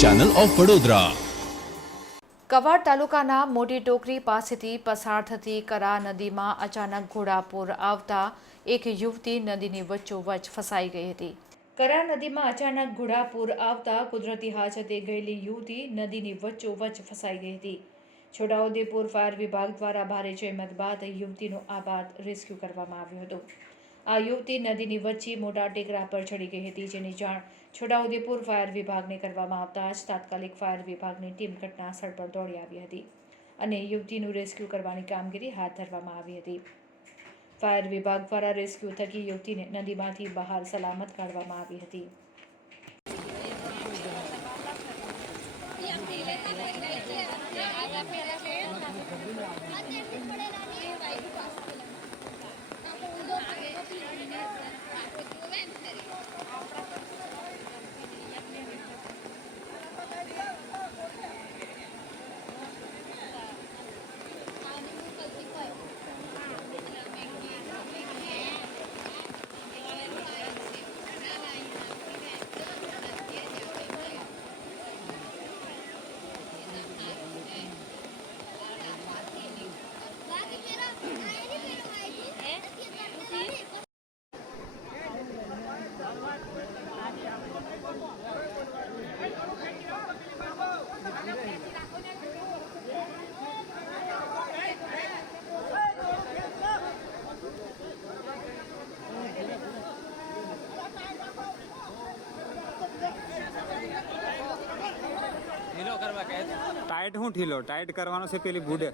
Channel of Vadodara. Quad તાલુકાના મોટી ટોકરી પાસેથી પસાર થતી કરા નદીમાં અચાનક ઘોડાપૂર આવતા એક યુવતી નદીની વચ્ચોવચ્ચ ફસાઈ ગઈ હતી। કરા નદીમાં અચાનક ઘોડાપૂર આવતા કુદરતી હાજતે ગયેલી યુવતી નદીની વચ્ચોવચ્ચ ફસાઈ ગઈ હતી। છોટાઉદેપુર ફાયર વિભાગ દ્વારા ભારે જહેમત બાદ યુવતીનો આબાદ રેસ્ક્યુ કરવામાં આવ્યો હતો। આ યુવતી નદીની વચ્ચે મોટા ટેકરા પર ચડી ગઈ હતી, જેની જાણ છોટાઉદેપુર ફાયર વિભાગને કરવામાં આવતા જ તાત્કાલિક ફાયર વિભાગની ટીમ ઘટના સ્થળ પર દોડી આવી હતી અને યુવતીનું રેસ્ક્યુ કરવાની કામગીરી હાથ ધરવામાં આવી હતી। ફાયર વિભાગ દ્વારા રેસ્ક્યુ થકી યુવતીને નદીમાંથી બહાર સલામત કાઢવામાં આવી હતી। टाइट हूँ ढीलो टाइट करवानो से पेली बूढ़े